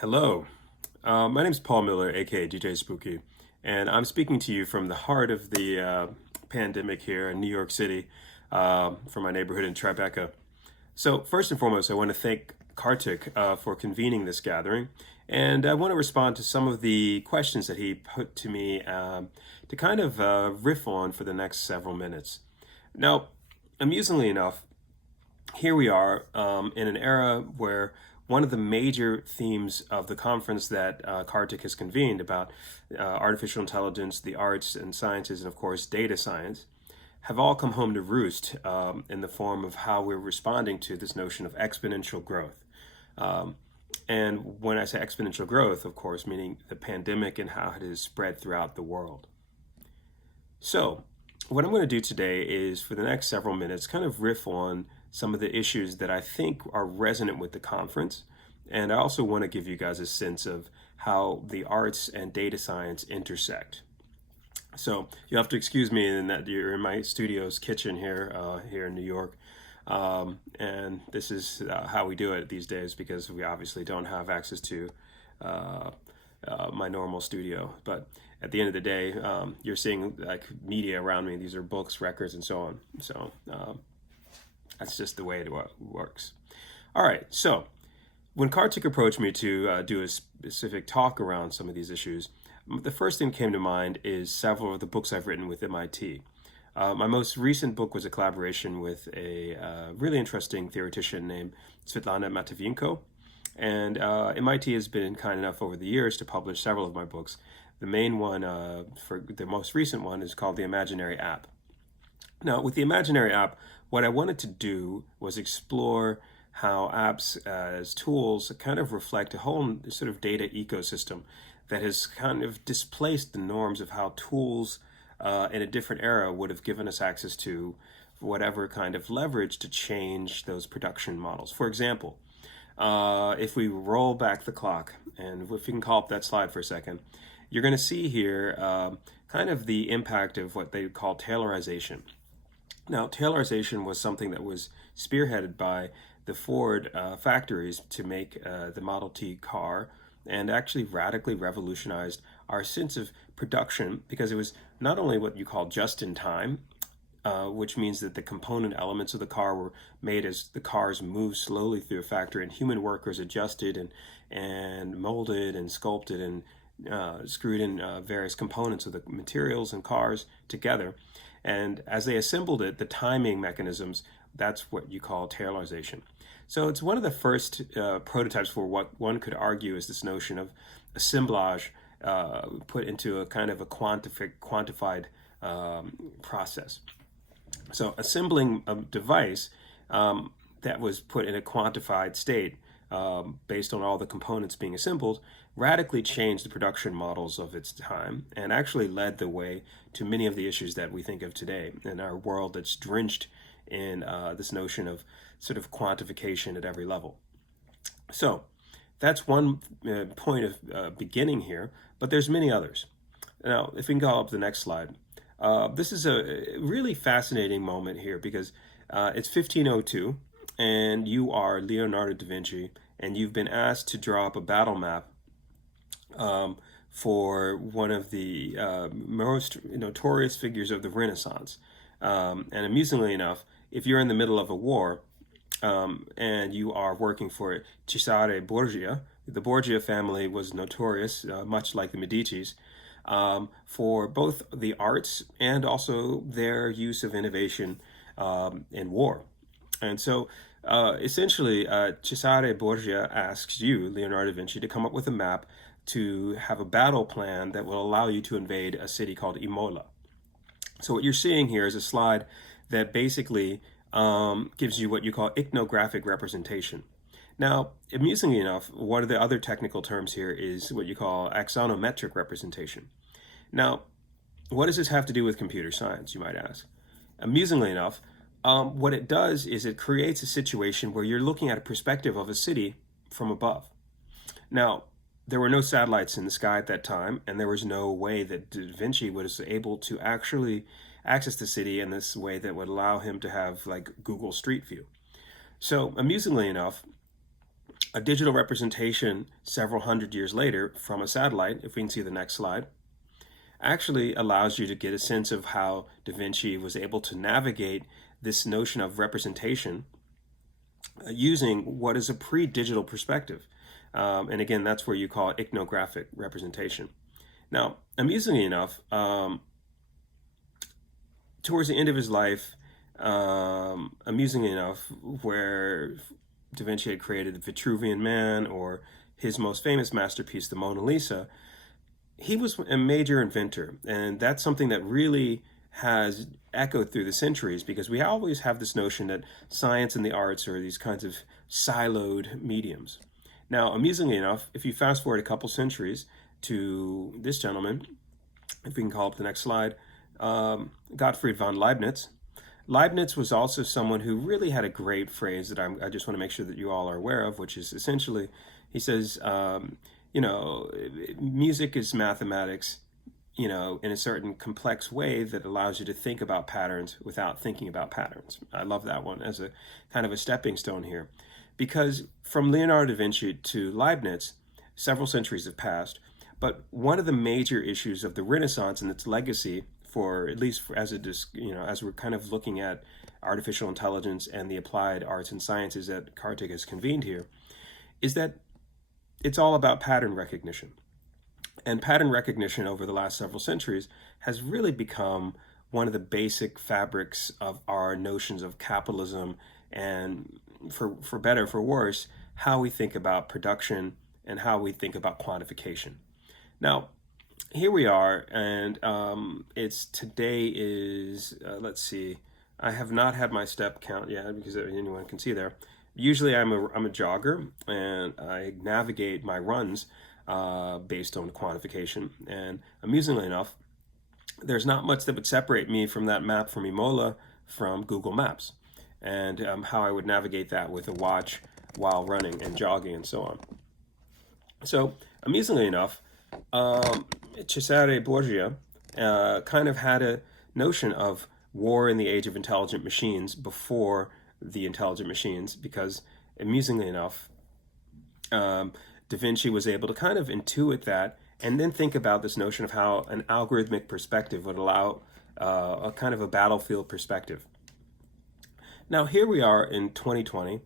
Hello, my name is Paul Miller, aka DJ Spooky, and I'm speaking to you from the heart of the pandemic here in New York City, from my neighborhood in Tribeca. So, first and foremost, I want to thank Kartik for convening this gathering, and I want to respond to some of the questions that he put to me to kind of riff on for the next several minutes. Now, amusingly enough, here we are in an era where one of the major themes of the conference that Kartik has convened about artificial intelligence, the arts and sciences, and of course, data science, have all come home to roost in the form of how we're responding to this notion of exponential growth. Um, and when I say exponential growth, of course, meaning the pandemic and how it has spread throughout the world. So, what I'm going to do today is for the next several minutes kind of riff on some of the issues that I think are resonant with the conference. And I also want to give you guys a sense of how the arts and data science intersect. So you have to excuse me in that you're in my studio's kitchen here in New York. And this is how we do it these days because we obviously don't have access to uh, my normal studio. But at the end of the day, you're seeing like media around me. These are books, records, and so on. So that's just the way it works. All right. So when Kartik approached me to do a specific talk around some of these issues, the first thing that came to mind is several of the books I've written with MIT. My most recent book was a collaboration with a really interesting theoretician named Svetlana Matvienko. And MIT has been kind enough over the years to publish several of my books. The main one, for the most recent one, is called The Imaginary App. Now, with the Imaginary App, what I wanted to do was explore how apps as tools kind of reflect a whole sort of data ecosystem that has kind of displaced the norms of how tools in a different era would have given us access to whatever kind of leverage to change those production models. For example, if we roll back the clock, and if we can call up that slide for a second, you're going to see here kind of the impact of what they call Taylorization. Now, Taylorization was something that was spearheaded by the Ford factories to make the Model T car and actually radically revolutionized our sense of production because it was not only what you call just in time, which means that the component elements of the car were made as the cars moved slowly through a factory and human workers adjusted and molded and sculpted and screwed in various components of the materials and cars together. And as they assembled it, the timing mechanisms, that's what you call Taylorization. So it's one of the first prototypes for what one could argue is this notion of assemblage put into a kind of a quantified process. So assembling a device that was put in a quantified state based on all the components being assembled radically changed the production models of its time and actually led the way to many of the issues that we think of today in our world that's drenched in this notion of sort of quantification at every level. So that's one point of beginning here, but there's many others. Now, if we can go up to the next slide, this is a really fascinating moment here because it's 1502 and you are Leonardo da Vinci and you've been asked to draw up a battle map for one of the most notorious figures of the Renaissance. And amusingly enough, if you're in the middle of a war and you are working for Cesare Borgia, the Borgia family was notorious, much like the Medicis, for both the arts and also their use of innovation in war. And so essentially, Cesare Borgia asks you, Leonardo da Vinci, to come up with a map to have a battle plan that will allow you to invade a city called Imola. So what you're seeing here is a slide that basically gives you what you call iconographic representation. Now, amusingly enough, one of the other technical terms here is what you call axonometric representation. Now, what does this have to do with computer science, you might ask? Amusingly enough, what it does is it creates a situation where you're looking at a perspective of a city from above. Now, there were no satellites in the sky at that time, and there was no way that Da Vinci was able to actually access the city in this way that would allow him to have like Google Street View. So, amusingly enough, A digital representation several hundred years later from a satellite, if we can see the next slide, actually allows you to get a sense of how Da Vinci was able to navigate this notion of representation using what is a pre-digital perspective. And again, that's where you call it iconographic representation. Now, amusingly enough, towards the end of his life, amusingly enough, where Da Vinci had created the Vitruvian Man or his most famous masterpiece, the Mona Lisa, he was a major inventor. And that's something that really has echoed through the centuries, because we always have this notion that science and the arts are these kinds of siloed mediums. Now, amusingly enough, if you fast forward a couple centuries to this gentleman, if we can call up the next slide, Gottfried von Leibniz. Leibniz was also someone who really had a great phrase that I just want to make sure that you all are aware of, which is essentially, he says, music is mathematics, in a certain complex way that allows you to think about patterns without thinking about patterns. I love that one as a kind of a stepping stone here, because from Leonardo da Vinci to Leibniz, several centuries have passed, but one of the major issues of the Renaissance and its legacy, for at least as we're kind of looking at artificial intelligence and the applied arts and sciences that Kartik has convened here, is that it's all about pattern recognition. And pattern recognition over the last several centuries has really become one of the basic fabrics of our notions of capitalism, and for better or for worse, how we think about production and how we think about quantification. Now, here we are, and today is, let's see, I have not had my step count yet because anyone can see there. Usually I'm a jogger, and I navigate my runs based on quantification. And amusingly enough, there's not much that would separate me from that map from Imola from Google Maps, and how I would navigate that with a watch while running and jogging and so on. So amusingly enough, Cesare Borgia kind of had a notion of war in the age of intelligent machines before the intelligent machines, because amusingly enough, Da Vinci was able to kind of intuit that and then think about this notion of how an algorithmic perspective would allow a kind of a battlefield perspective. Now, here we are in 2020,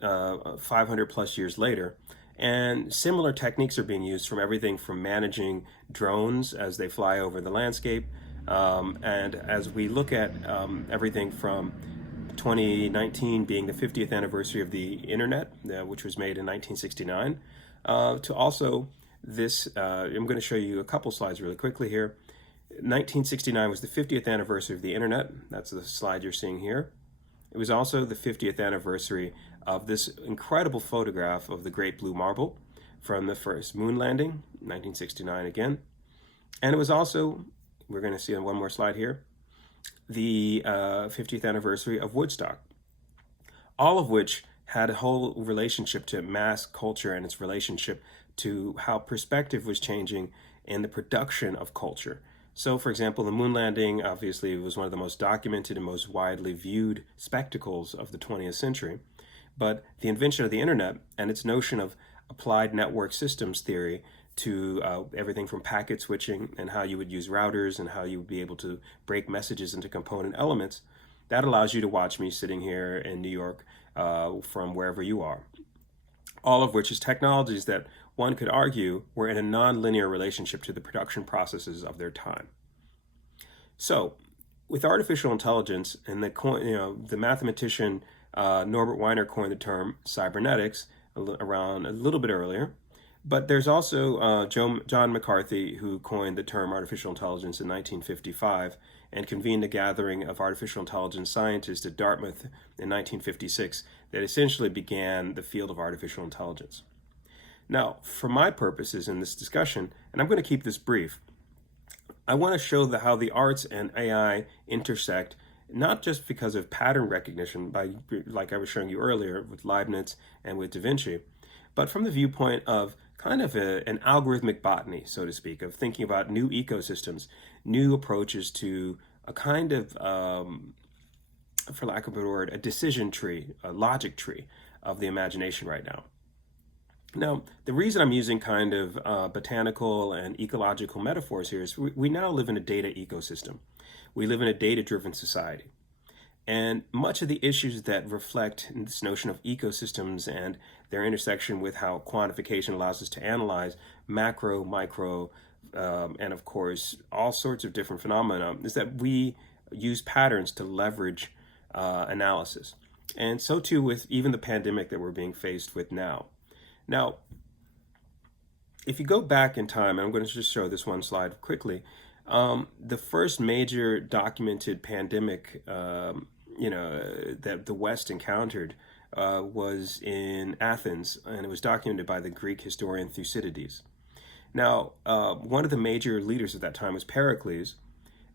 500 plus years later, and similar techniques are being used from everything from managing drones as they fly over the landscape, and as we look at everything from 2019 being the 50th anniversary of the internet, which was made in 1969, to also this, I'm going to show you a couple slides really quickly here. 1969 was the 50th anniversary of the internet. That's the slide you're seeing here. It was also the 50th anniversary of this incredible photograph of the Great Blue Marble from the first moon landing, 1969 again. And it was also, we're going to see on one more slide here, the 50th anniversary of Woodstock, all of which had a whole relationship to mass culture and its relationship to how perspective was changing in the production of culture. So, for example, the moon landing obviously was one of the most documented and most widely viewed spectacles of the 20th century. But the invention of the internet and its notion of applied network systems theory to everything from packet switching and how you would use routers and how you would be able to break messages into component elements, that allows you to watch me sitting here in New York from wherever you are. All of which is technologies that one could argue were in a non-linear relationship to the production processes of their time. So, with artificial intelligence, and the mathematician Norbert Wiener coined the term cybernetics around a little bit earlier, but there's also John McCarthy, who coined the term artificial intelligence in 1955 and convened a gathering of artificial intelligence scientists at Dartmouth in 1956 that essentially began the field of artificial intelligence. Now, for my purposes in this discussion, and I'm going to keep this brief, I want to show how the arts and AI intersect, not just because of pattern recognition, like I was showing you earlier with Leibniz and with Da Vinci, but from the viewpoint of kind of an algorithmic botany, so to speak, of thinking about new ecosystems, new approaches to a kind of, for lack of a better word, a decision tree, a logic tree of the imagination right now. Now, the reason I'm using kind of botanical and ecological metaphors here is we now live in a data ecosystem. We live in a data-driven society. And much of the issues that reflect this notion of ecosystems and their intersection with how quantification allows us to analyze macro, micro, and of course, all sorts of different phenomena is that we use patterns to leverage analysis. And so too with even the pandemic that we're being faced with now. Now, if you go back in time, and I'm going to just show this one slide quickly, the first major documented pandemic, that the West encountered was in Athens, and it was documented by the Greek historian Thucydides. Now, one of the major leaders at that time was Pericles,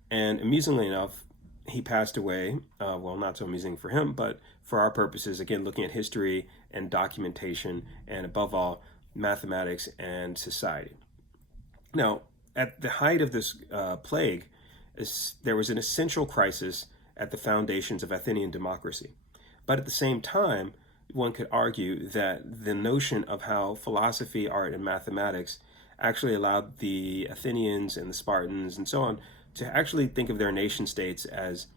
and amusingly enough, he passed away. Well, not so amusing for him, but for our purposes, again, looking at history and documentation, and above all, mathematics and society. Now, at the height of this plague, there was an essential crisis at the foundations of Athenian democracy. But at the same time, one could argue that the notion of how philosophy, art, and mathematics actually allowed the Athenians and the Spartans and so on to actually think of their nation states as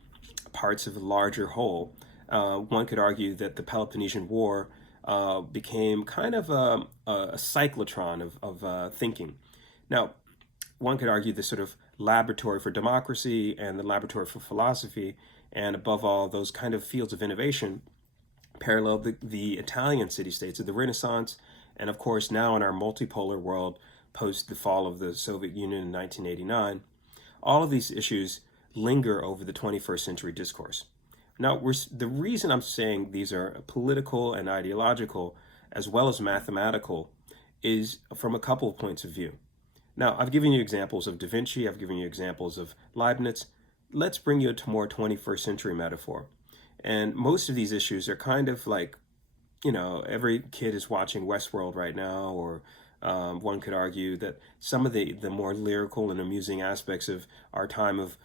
parts of a larger whole. One could argue that the Peloponnesian War became kind of a cyclotron of thinking. Now, one could argue this sort of laboratory for democracy and the laboratory for philosophy, and above all, those kind of fields of innovation paralleled the Italian city-states of the Renaissance, and of course now in our multipolar world post the fall of the Soviet Union in 1989. All of these issues linger over the 21st century discourse. Now, the reason I'm saying these are political and ideological as well as mathematical is from a couple of points of view. Now, I've given you examples of Da Vinci, I've given you examples of Leibniz. Let's bring you to more 21st century metaphor. And most of these issues are kind of like, every kid is watching Westworld right now, or one could argue that some of the more lyrical and amusing aspects of our time of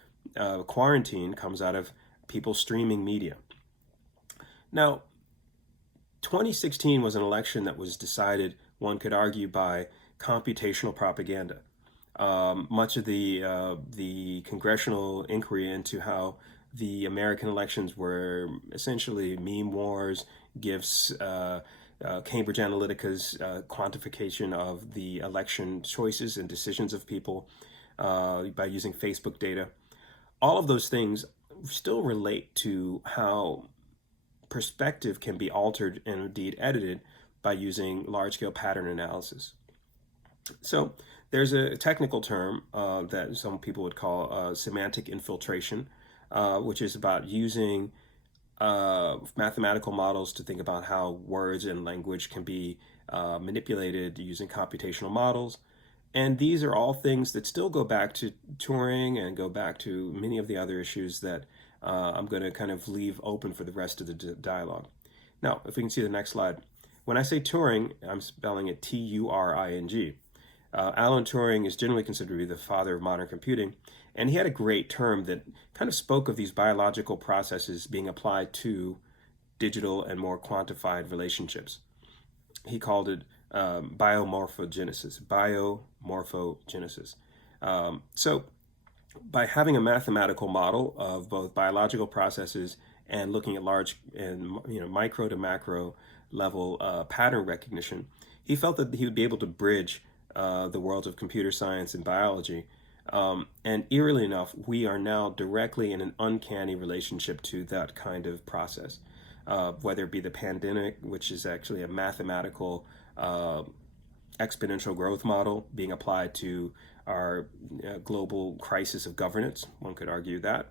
quarantine comes out of people streaming media. Now, 2016 was an election that was decided, one could argue, by computational propaganda. Much of the congressional inquiry into how the American elections were essentially meme wars, gifts, Cambridge Analytica's quantification of the election choices and decisions of people by using Facebook data. All of those things still relate to how perspective can be altered and indeed edited by using large-scale pattern analysis. So there's a technical term that some people would call semantic infiltration, which is about using mathematical models to think about how words and language can be manipulated using computational models. And these are all things that still go back to Turing and go back to many of the other issues that I'm going to kind of leave open for the rest of the dialogue. Now, if we can see the next slide. When I say Turing, I'm spelling it Turing. Alan Turing is generally considered to be the father of modern computing, and he had a great term that kind of spoke of these biological processes being applied to digital and more quantified relationships. He called it biomorphogenesis. So by having a mathematical model of both biological processes and looking at large and micro to macro level pattern recognition, he felt that he would be able to bridge the worlds of computer science and biology. And eerily enough, we are now directly in an uncanny relationship to that kind of process, whether it be the pandemic, which is actually a mathematical exponential growth model being applied to our global crisis of governance. One could argue that.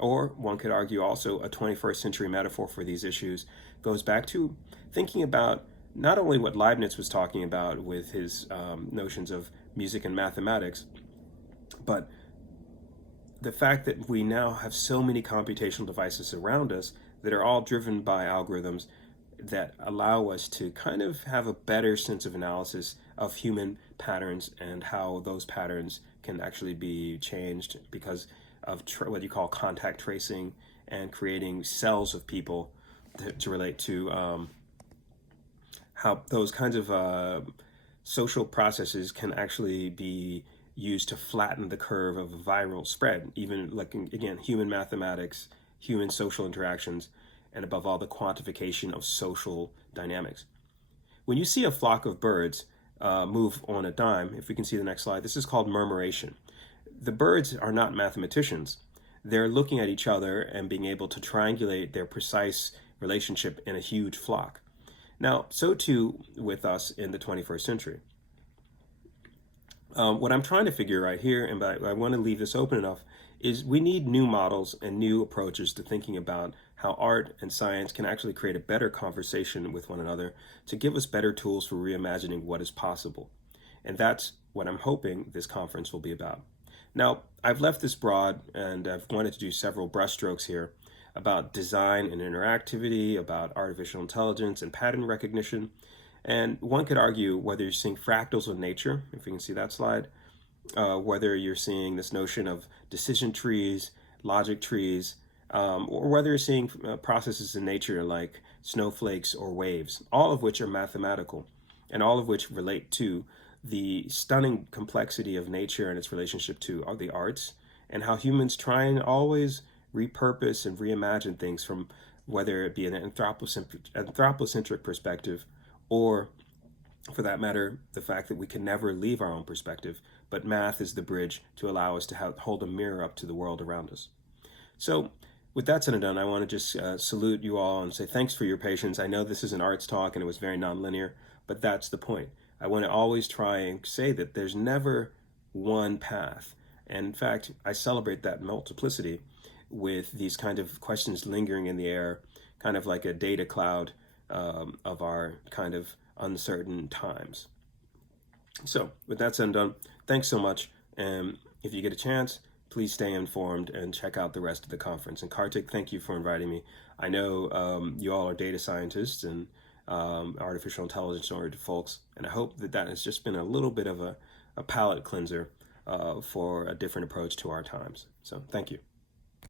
Or one could argue also a 21st century metaphor for these issues goes back to thinking about not only what Leibniz was talking about with his notions of music and mathematics, but the fact that we now have so many computational devices around us that are all driven by algorithms that allow us to kind of have a better sense of analysis of human patterns and how those patterns can actually be changed because of what you call contact tracing and creating cells of people to relate to how those kinds of social processes can actually be used to flatten the curve of viral spread, even like, again, human mathematics, human social interactions, and above all, the quantification of social dynamics. When you see a flock of birds move on a dime, if we can see the next slide, this is called murmuration. The birds are not mathematicians. They're looking at each other and being able to triangulate their precise relationship in a huge flock. Now, so too with us in the 21st century. What I'm trying to figure right here, and I want to leave this open enough, is we need new models and new approaches to thinking about how art and science can actually create a better conversation with one another to give us better tools for reimagining what is possible. And that's what I'm hoping this conference will be about. Now, I've left this broad, and I've wanted to do several brushstrokes here about design and interactivity, about artificial intelligence and pattern recognition. And one could argue whether you're seeing fractals of nature, if you can see that slide, whether you're seeing this notion of decision trees, logic trees, or whether you're seeing processes in nature like snowflakes or waves, all of which are mathematical and all of which relate to the stunning complexity of nature and its relationship to the arts, and how humans try and always repurpose and reimagine things from whether it be an anthropocentric perspective, or for that matter, the fact that we can never leave our own perspective, but math is the bridge to allow us to hold a mirror up to the world around us. So with that said and done, I want to just salute you all and say thanks for your patience. I know this is an arts talk and it was very nonlinear, but that's the point. I want to always try and say that there's never one path. And in fact, I celebrate that multiplicity with these kind of questions lingering in the air, kind of like a data cloud of our kind of uncertain times. So with that said and done, thanks so much. And if you get a chance, please stay informed and check out the rest of the conference. And Kartik, thank you for inviting me. I know you all are data scientists and artificial intelligence-oriented folks, and I hope that that has just been a little bit of a palate cleanser for a different approach to our times. So thank you.